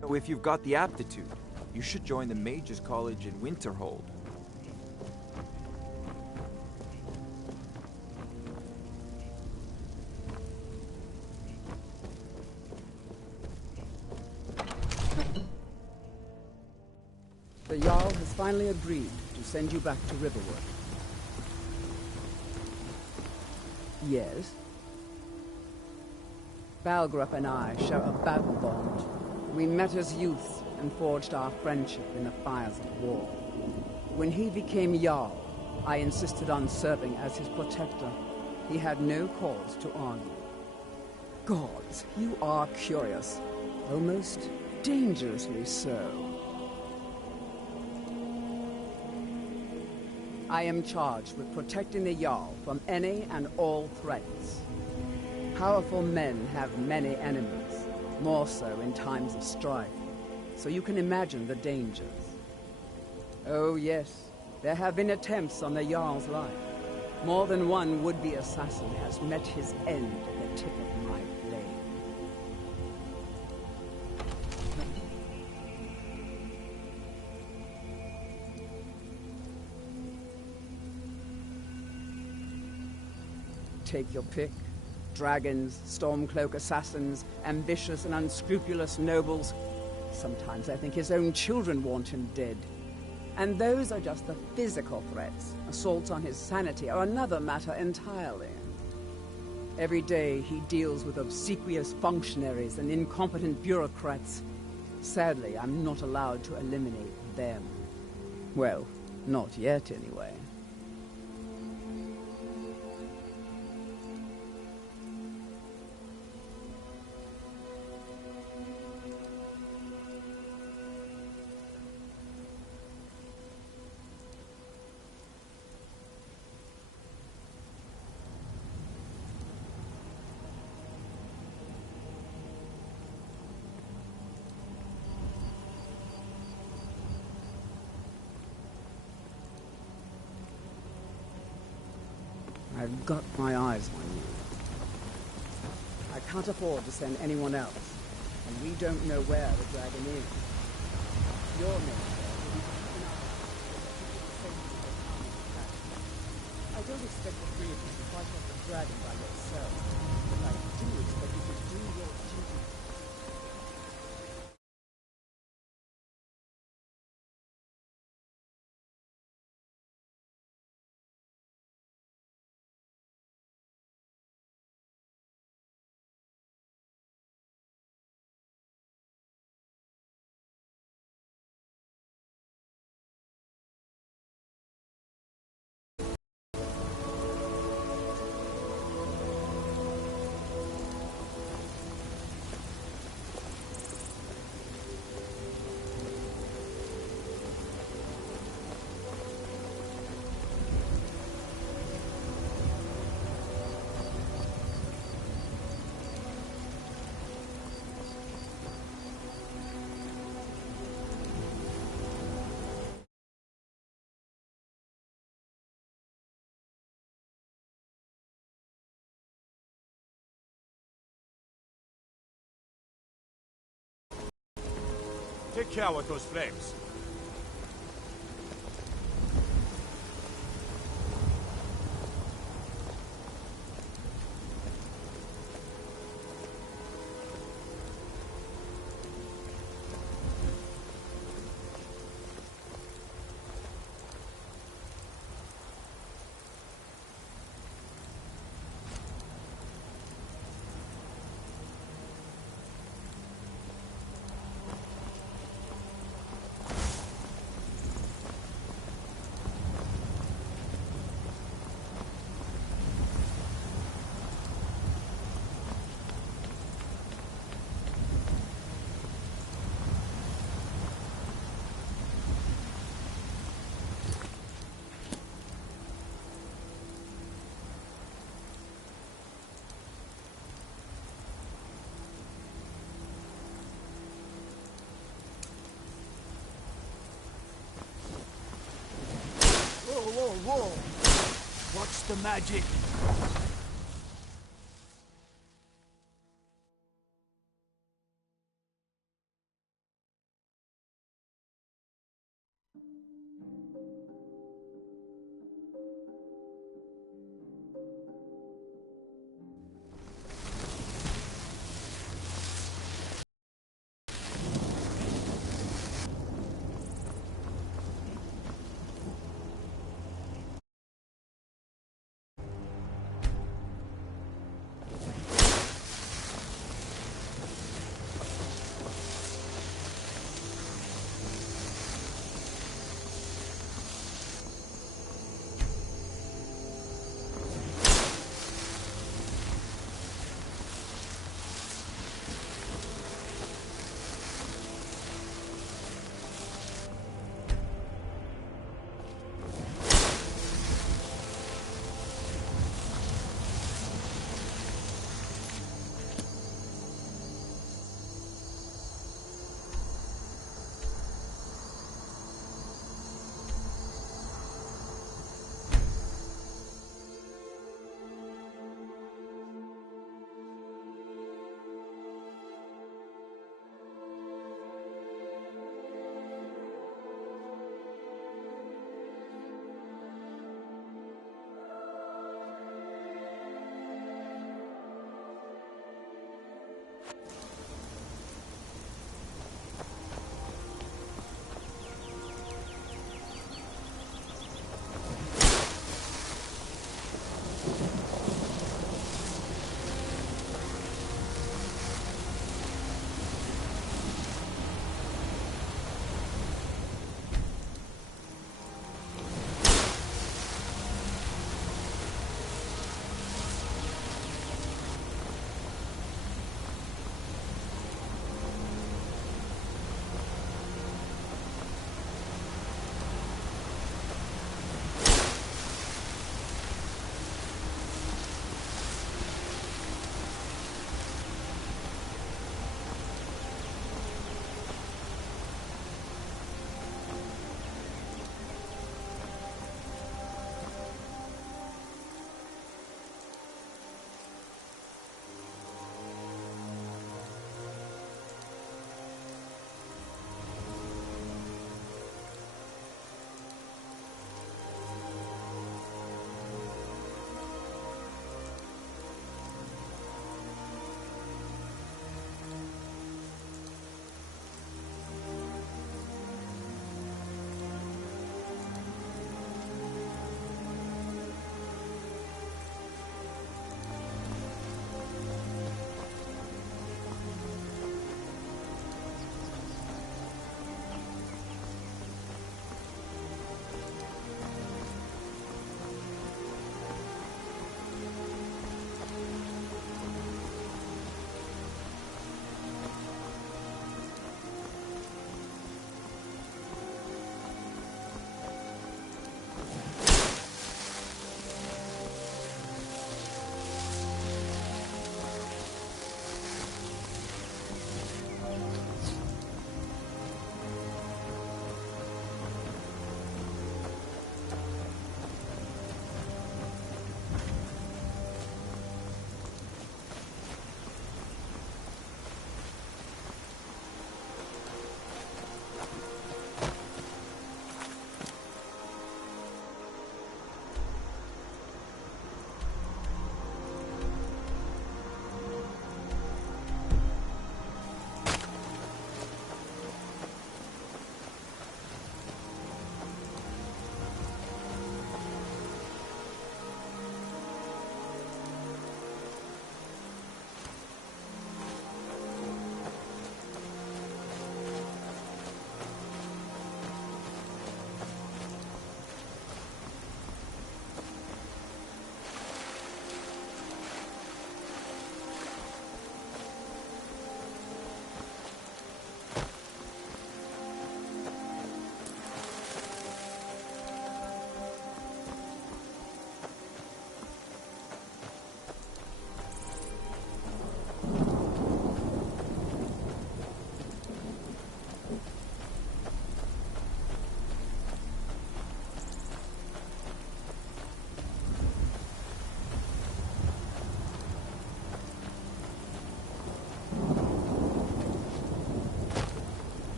So if you've got the aptitude, you should join the Mages College in Winterhold. The Jarl has finally agreed to send you back to Riverwood. Yes? Balgrup and I share a battle bond. We met as youths and forged our friendship in the fires of war. When he became Jarl, I insisted on serving as his protector. He had no cause to argue. Gods, you are curious. Almost dangerously so. I am charged with protecting the Jarl from any and all threats. Powerful men have many enemies, more so in times of strife, so you can imagine the dangers. Oh yes, there have been attempts on the Jarl's life. More than one would-be assassin has met his end at the tip of my blade. Take your pick. Dragons, Stormcloak assassins, ambitious and unscrupulous nobles. Sometimes I think his own children want him dead. And those are just the physical threats. Assaults on his sanity are another matter entirely. Every day he deals with obsequious functionaries and incompetent bureaucrats. Sadly, I'm not allowed to eliminate them. Well, not yet anyway. I've got my eyes on you. I can't afford to send anyone else, and we don't know where the dragon is. Your name will be keeping up. I don't expect the three of you to fight off the dragon by yourself, but I do expect you to do your duty. Take care with those flames. wall. Watch the magic.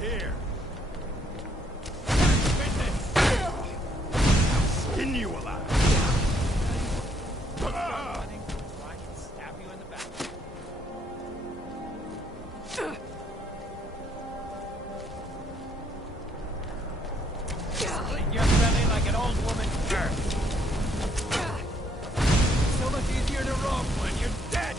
here. Skin you alive. Stab you in the back. Split your belly like an old woman's fur. So much easier to rob when you're dead.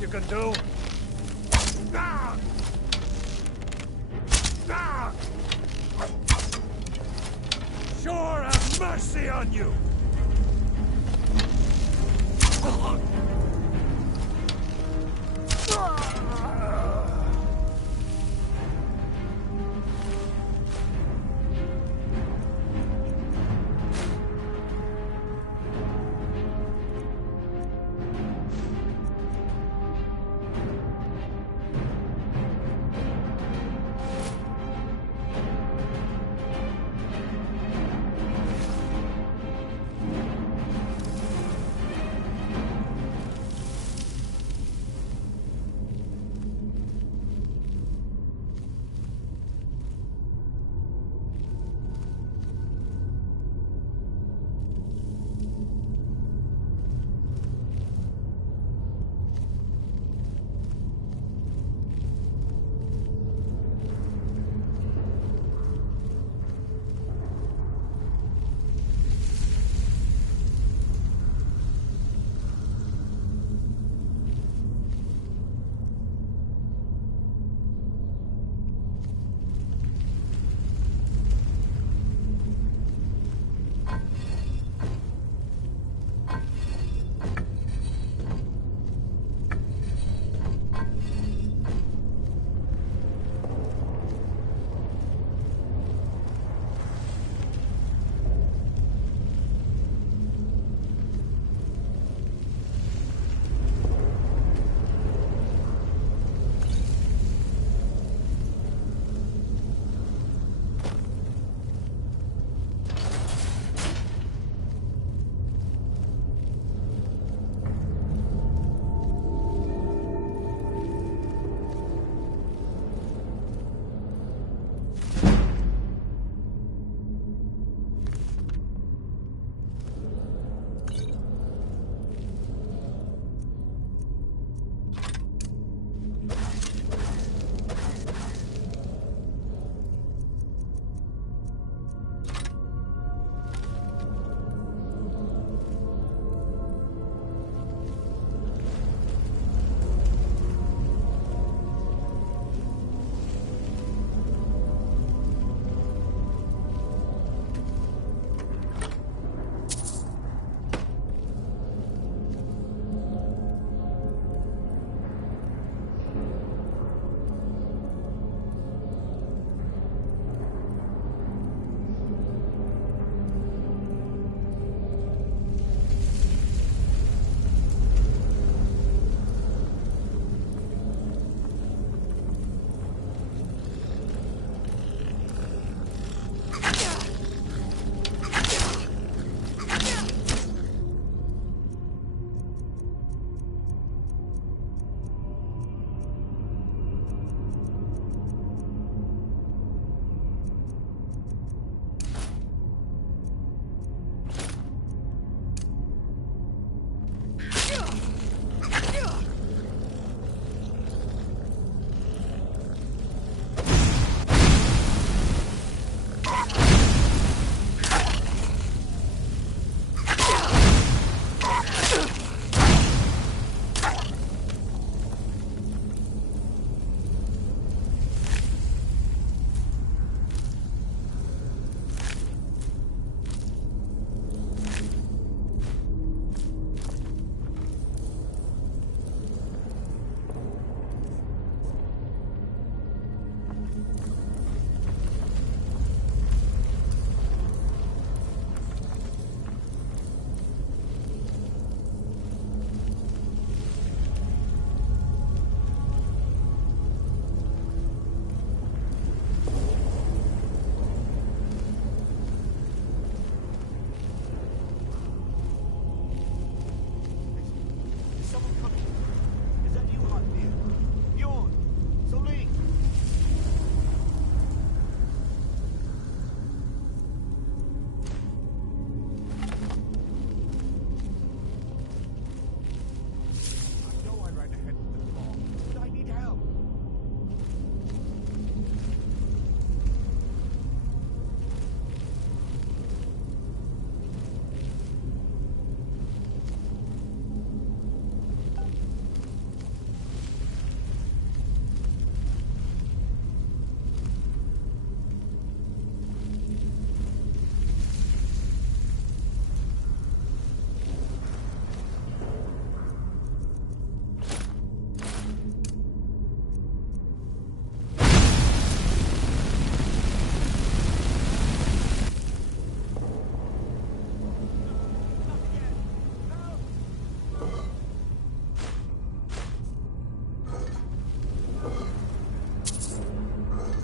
you can do? Ah! Ah! Sure have mercy on you!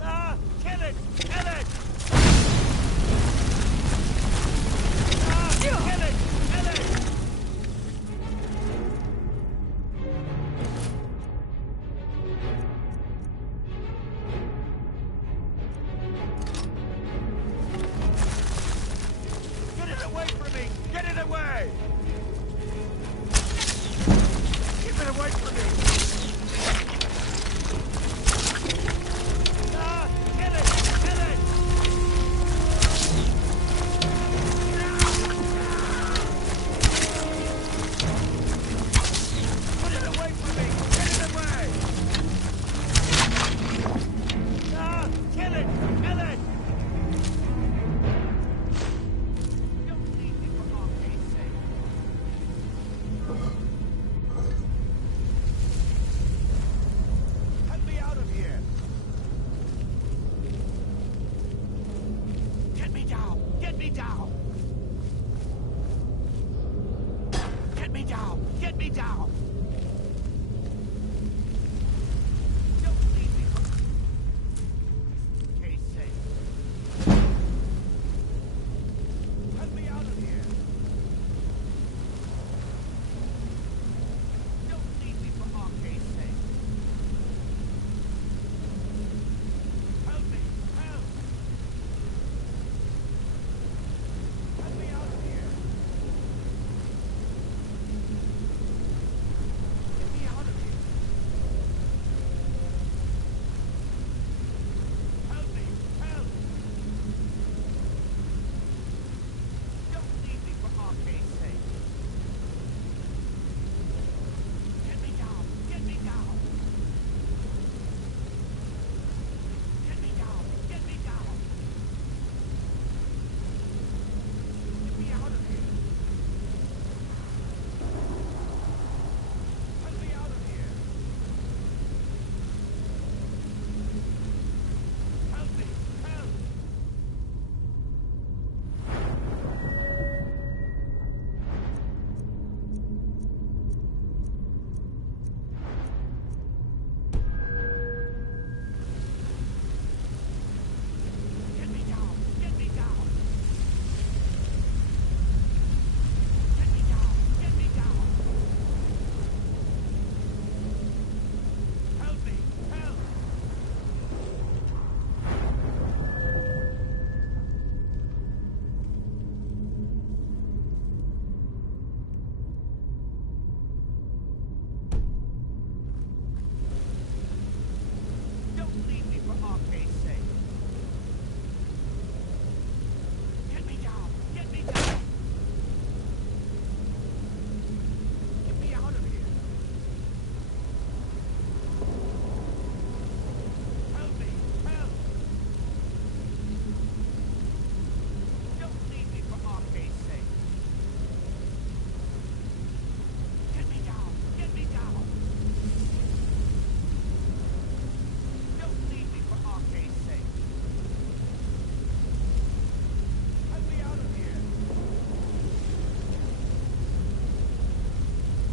Ah! Kill it! Kill it! Kill it! Kill it! Get it away from me! Get it away! Keep it away from me! Ah! Kill it! Kill it! Put it away from me! Get it away! Ah! Kill it! Kill it! Don't leave me for Arcade's sake. Let me out of here! Get me down! Get me down! Get me down! Get me down! Don't leave me for Arcade's sake. Let me out of here! Don't leave me for Arcade's sake. Help me! Help! Let me out of here! Get me out of here! Help me! Help! Don't leave me for Arcade's sake. Get me down! Get me down! Get me down! Get me down! Get me out of here! Let me out of here! Help me! Help! Get me down! Get me down! Get me down! Get me down! Help me! Help! Don't leave me for Arcade's sake. Get me down! Get me down! Get me out of here! Help me! Help! Don't leave me for Arcade's sake. Get me down! Get me down! Don't leave me for Arcade's sake. Let me out of here.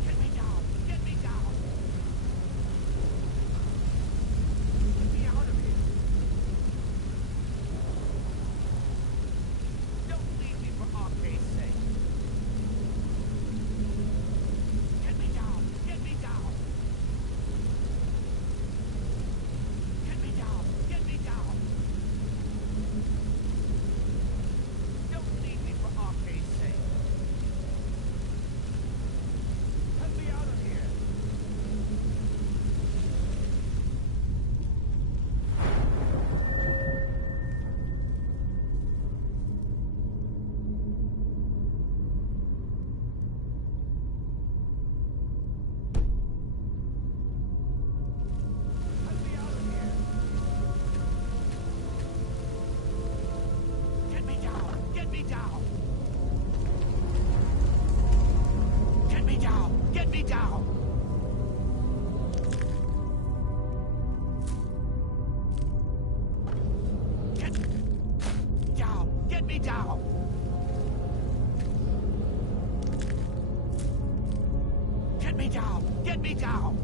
Get me down. Get me down. Get me out of here. Don't leave me for Arcade's sake. Get me down. Get me down. Get me down! Get me down! Don't leave me for Arcade's sake. Let me out of here. Let me out of here. Get me down! Get me down! Get me down! Get me down! Get down! Get me down! Get me down! Get me down!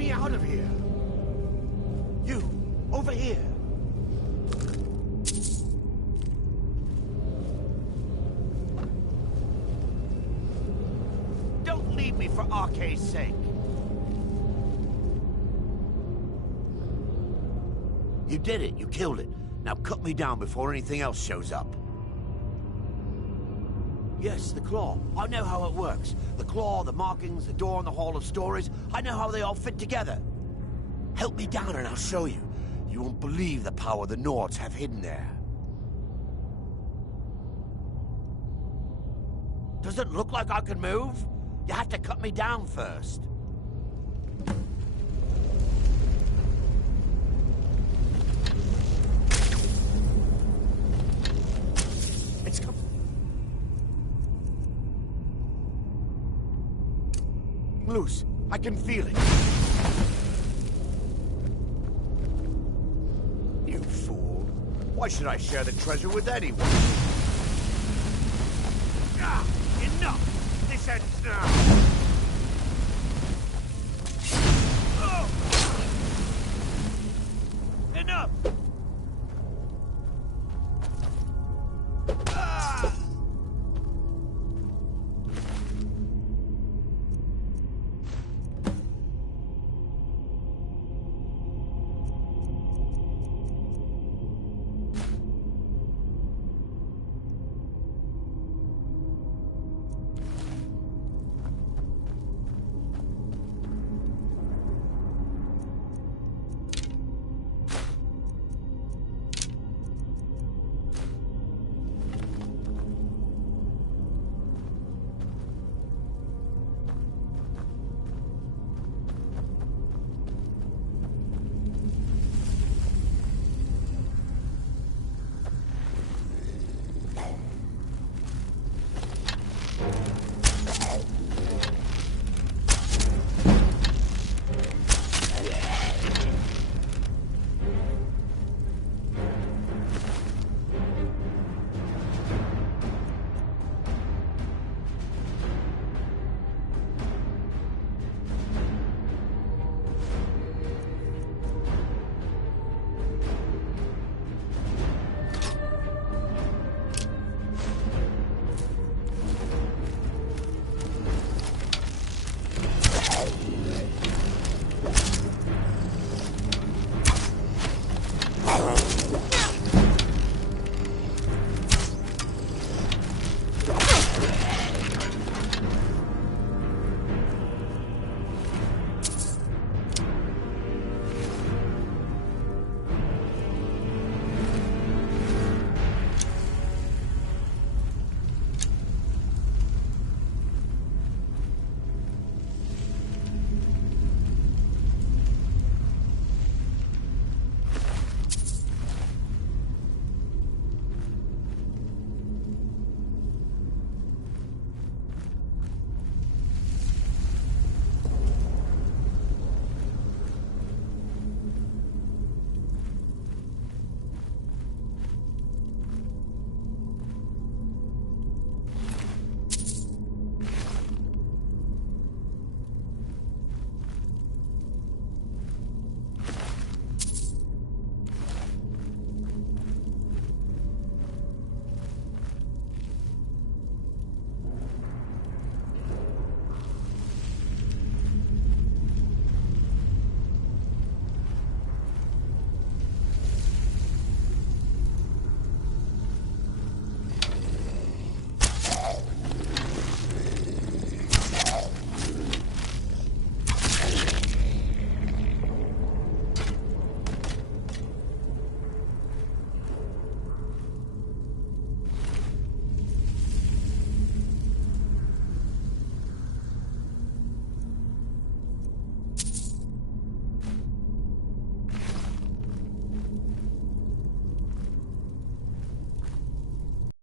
me out of here! You, over here! Don't leave me for Arcade's sake! You did it, you killed it. Now cut me down before anything else shows up. Yes, the claw. I know how it works. The claw, the markings, the door in the Hall of Stories. I know how they all fit together. Help me down and I'll show you. You won't believe the power the Nords have hidden there. Does it look like I can move? You have to cut me down first. It's come. Loose. I can feel it. You fool. Why should I share the treasure with anyone? Ah, enough! This ends now!